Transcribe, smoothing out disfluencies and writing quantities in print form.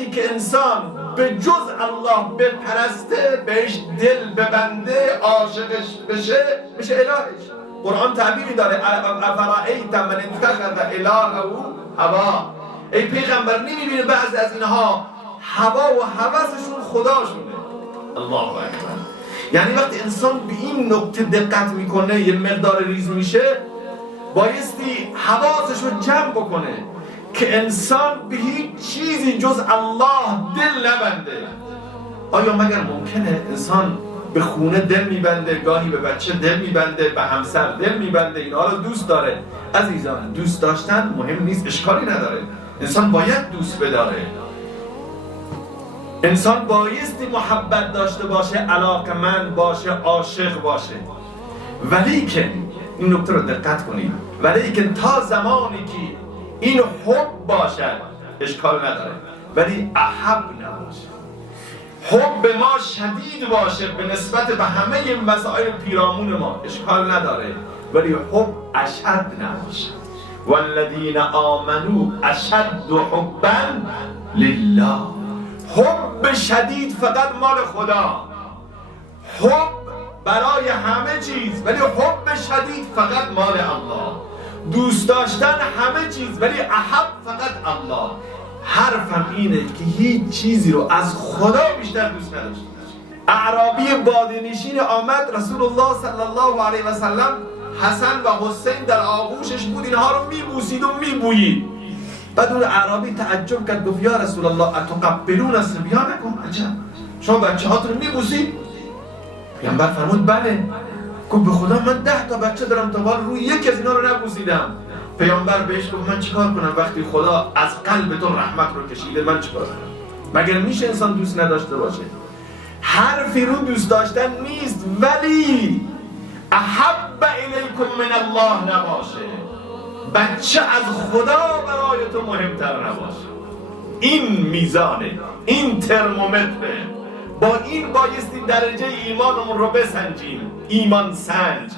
وقتی که انسان به جز الله بپرسته، بهش دل ببنده، عاشقش بشه، میشه الهش. قرآن تعبیری داره: افرأیت من اتخذ الهه هوا. ای پیغمبر، نمیبینی بعضی از اینها هوا و هوسشون خداشونه؟ الله اکبر. یعنی وقتی انسان به این نکته دقت میکنه، یه مقدار ریز میشه، بایستی حواسش رو جمع بکنه که انسان به هیچ چیزی جز الله دل نبنده. آیا مگر ممکنه انسان به خونه دل میبنده، گاهی به بچه دل میبنده، به همسر دل میبنده، اینها رو دوست داره؟ عزیزان، دوست داشتن مهم نیست، اشکالی نداره. انسان باید دوست بداره، انسان بایستی محبت داشته باشه، علاقمند باشه، عاشق باشه. ولیکن این نکته رو دقت کنید، ولیکن تا زمانی که این حب باشد اشکال نداره، ولی احب نباشه. حب ما شدید باشه به نسبت به همه مسائل پیرامون ما اشکال نداره، ولی حب اشد نباشه. والذین آمنوا اشد حبا لله. حب شدید فقط مال خدا، حب برای همه چیز، ولی حب شدید فقط مال الله. دوست داشتن همه چیز، ولی احب فقط الله. حرفم اینه که هیچ چیزی رو از خدا بیشتر دوست نداشته. اعرابی بادی‌نشین آمد، رسول الله صلی الله علیه و سلم حسن و حسین در آغوشش بود، اینها رو میبوسید و میبویید. بعد اون اعرابی تعجب کرد، گفت یا رسول الله اتقبلون صبیانکم؟ عجب، شما بچه هاتون میبوسید؟ پیامبر فرمود بله. گفت به خدا من 10 تا بچه دارم، تا حال روی یکی از اینا رو نبوسیدم. پیامبر بهش گفت من چیکار کنم وقتی خدا از قلب تو رحمت رو کشیده؟ من چیکار کنم؟ مگر میشه انسان دوست نداشته باشه؟ حرفی رو دوست داشتن نیست، ولی احب الیکم من الله نباشه. بچه از خدا برای تو مهمتر نباشه. این میزانه، این ترمومتره. با این بایستی درجه ایمانمون رو بسنجیم. ایمان سنج.